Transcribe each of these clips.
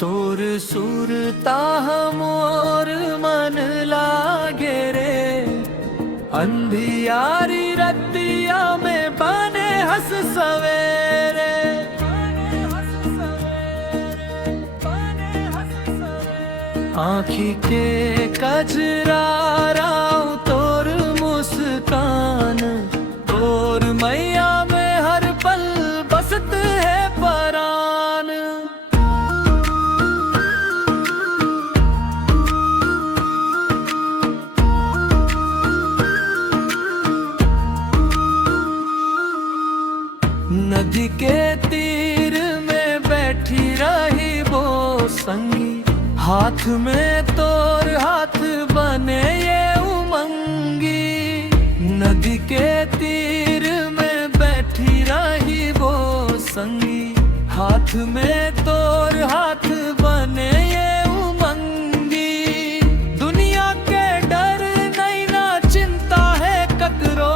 तोर सुरता मोर मन लागे रे, अंधियारी रतिया में बने हंस सवेरे। आँखी के कजरारा तोर मुस्कान, तोर मैया में हर पल बसत है परान। नदी के तीर में बैठी रही वो संगी, हाथ में तोर हाथ बने ये उमंगी। नदी के तीर में बैठी रही वो संगी, हाथ में तोर हाथ बने ये उमंगी। दुनिया के डर नहीं ना चिंता है ककरो,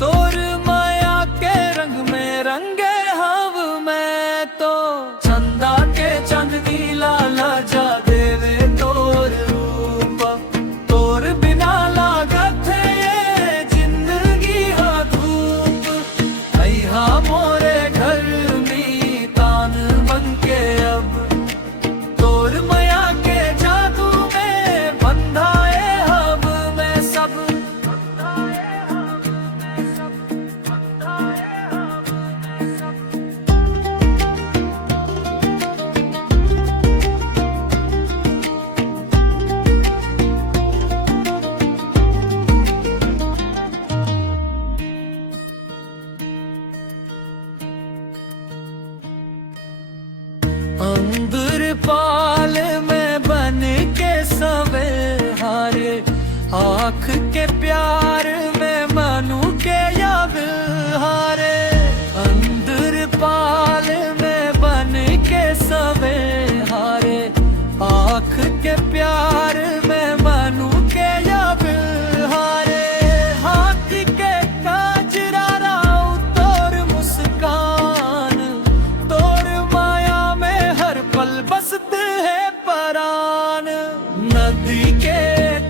तोर माया के रंग में रंगे हव मैं तो। चंदा के चांदनी लाला जा देवे तोर रूप, तोर बिना लागत है ये जिंदगी हा धूप। अइहा मोरे घर में तान बन के अब, तोर माया के जादू में बंधाए हब में सब। अंबर पाल में बन के सवे हारे, आँख के प्यार में मनू के याद हारे। अंदर पाल में बन के सवे हारे, आँख के प्यार में मनू के याद हारे। हाथ के काजरारा तोर मुस्कान, तोर माया में हर पल बसत है परान। नदी के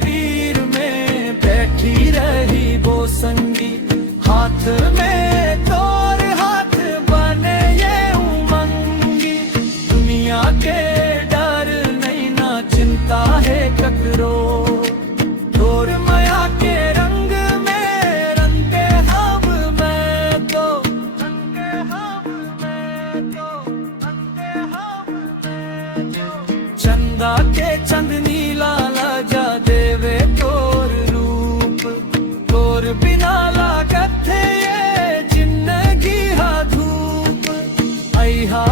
तीर में बैठी रही वो संगी, हाथ में तोर हाथ बने ये उमंगी। दुनिया के डर नहीं ना चिंता है ककरो, तोर माया के रंग में रंगे हब मैं तो। रंगे हब मैं तो, रंगे हब मैं तो। चंदा के चंदनी लाला जा देवे तोर रूप, तोर बिना लागत है ये जिंदगी हा धूप। अइहा